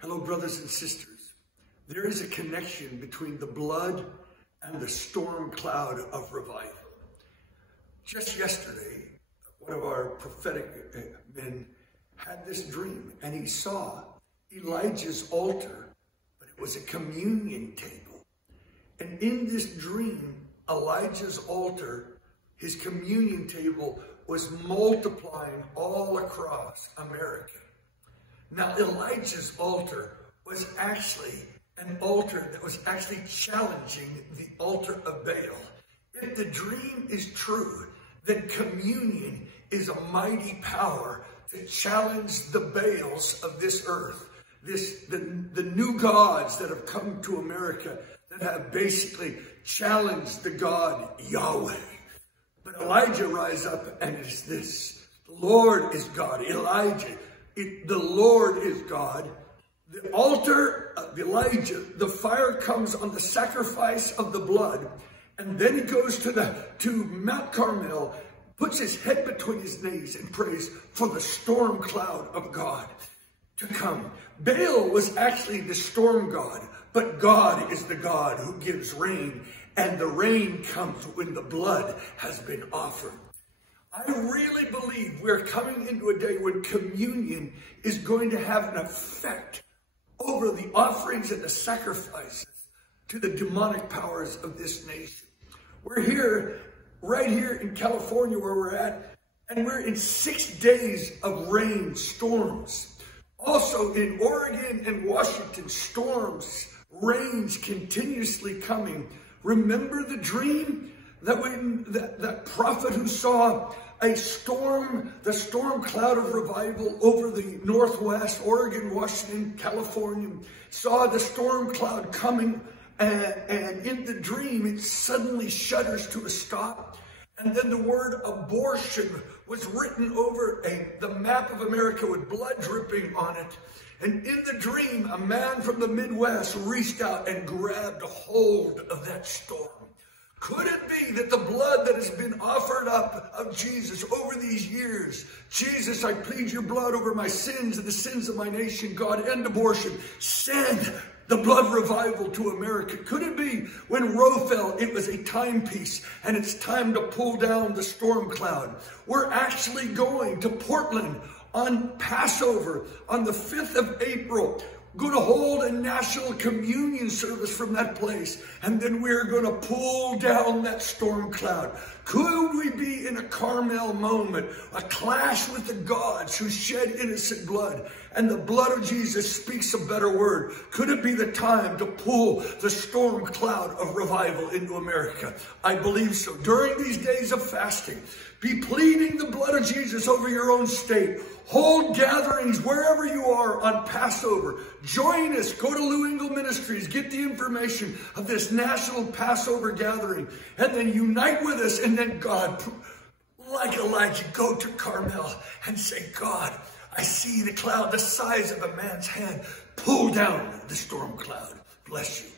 Hello, brothers and sisters. There is a connection between the blood and the storm cloud of revival. Just yesterday, one of our prophetic men had this dream, and he saw Elijah's altar, but it was a communion table. And in this dream, Elijah's altar, his communion table, was multiplying all across America. Now, Elijah's altar was actually an altar that was actually challenging the altar of Baal. If the dream is true, then communion is a mighty power to challenge the Baals of this earth, the new gods that have come to America that have basically challenged the God Yahweh. But Elijah rise up and it's this: the Lord is God. Elijah, the Lord is God. The altar of Elijah, the fire comes on the sacrifice of the blood, and then he goes to Mount Carmel, puts his head between his knees and prays for the storm cloud of God to come. Baal was actually the storm god, but God is the God who gives rain, and the rain comes when the blood has been offered. I really believe we're coming into a day when communion is going to have an effect over the offerings and the sacrifices to the demonic powers of this nation. We're here, right here in California where we're at, and we're in 6 days of rain, storms. Also in Oregon and Washington, storms, rains continuously coming. Remember the dream that when that prophet who saw a storm, the storm cloud of revival over the Northwest, Oregon, Washington, California, saw the storm cloud coming, and in the dream it suddenly shudders to a stop, and then the word abortion was written over the map of America with blood dripping on it. And in the dream, a man from the Midwest reached out and grabbed a hold of that storm. Could it be that the blood that has been offered up of Jesus over these years, Jesus, I plead your blood over my sins and the sins of my nation, God, end abortion, send the blood revival to America? Could it be when Roe fell, it was a timepiece and it's time to pull down the storm cloud? We're actually going to Portland on Passover on the 5th of April. Going to hold a national communion service from that place, and then we're going to pull down that storm cloud. Could we be in a Carmel moment, a clash with the gods who shed innocent blood, and the blood of Jesus speaks a better word? Could it be the time to pull the storm cloud of revival into America? I believe so. During these days of fasting, be pleading the blood of Jesus over your own state. Hold gatherings wherever you are on Passover. Join us. Go to Lou Engle Ministries. Get the information of this national Passover gathering. And then unite with us. And then God, like Elijah, go to Carmel and say, God, I see the cloud the size of a man's hand. Pull down the storm cloud. Bless you.